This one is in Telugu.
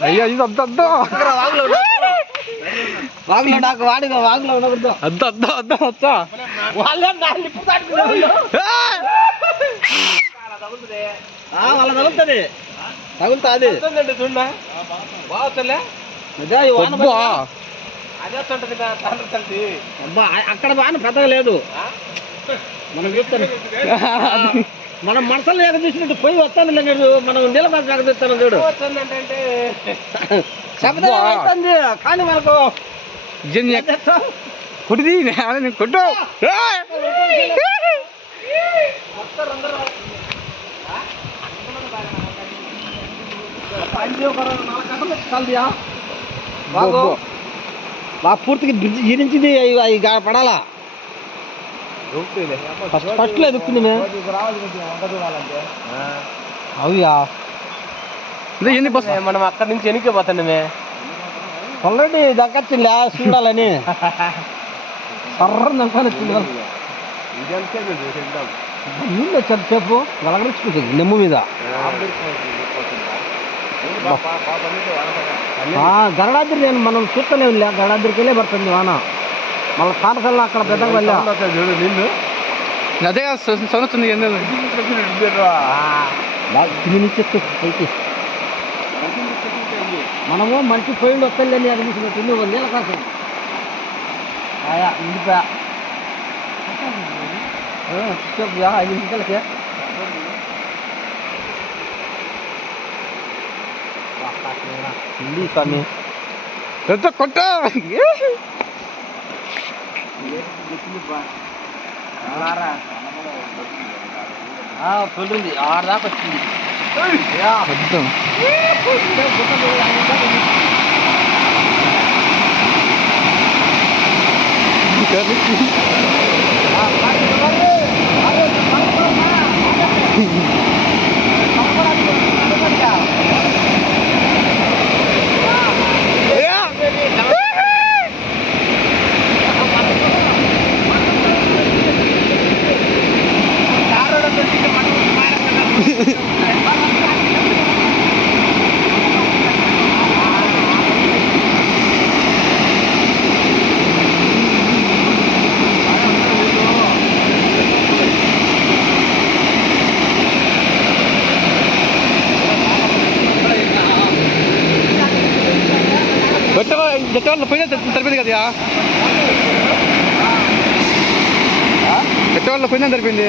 అయ్యో ఇది అద్దు అద్దు వాగులో నాకు వాడిగా వాగులో ఉండకూడదు అద్దు అద్దు అద్దు వచ్చా వాళ్ళే తగులుతుంది తగులుతుంది వాన అబ్బా అక్కడ బాగా పెద్దగా లేదు మనం చూస్తాను మనం మనసులో చూసినట్టు పోయి వస్తాను లేదు మనం నీళ్ళ ఎగ చూస్తాను చూడు. అవుతుంది కానీ మనకు నేను కొట్టు. పూర్తిగా బ్రిడ్జ్ ఈరించింది అవి పడాలా? ఫస్ట్ ఫస్ట్లో ఎదుగుతుంది మే. అవియా ఇదే ఏంది బస్ మనం అక్కడి నుంచి వెనక్కి పోతాండమే ఆల్రెడీ దక్కచ్చిందా చూడాలని సర్ర వచ్చింది నీళ్ళు వచ్చారు సేపు వెలగరించుకుంటుంది నెమ్ము మీద. గరడాద్రి నేను మనం వెళ్ళా గరడాద్రికి వెళ్ళే పడుతుంది వాన. మళ్ళీ కానకల్లా అక్కడ పెద్దగా వెళ్ళా. అదే పైకి. మనము మంచి పోయిండి వస్తుంది అది నువ్వు నీళ్ళ కోసం. ఆయా ఉండిపోయా చెప్పు ఐదు నిమిషాలకే. స్వామి. కొట్టు. కొట్టు పొందింది ఆరు దాకా వచ్చింది వద్దు కొట్టు జట్టు వాళ్ళు పోయినా సరిపోయింది కదా వాళ్ళు పోయినా సరిపోయింది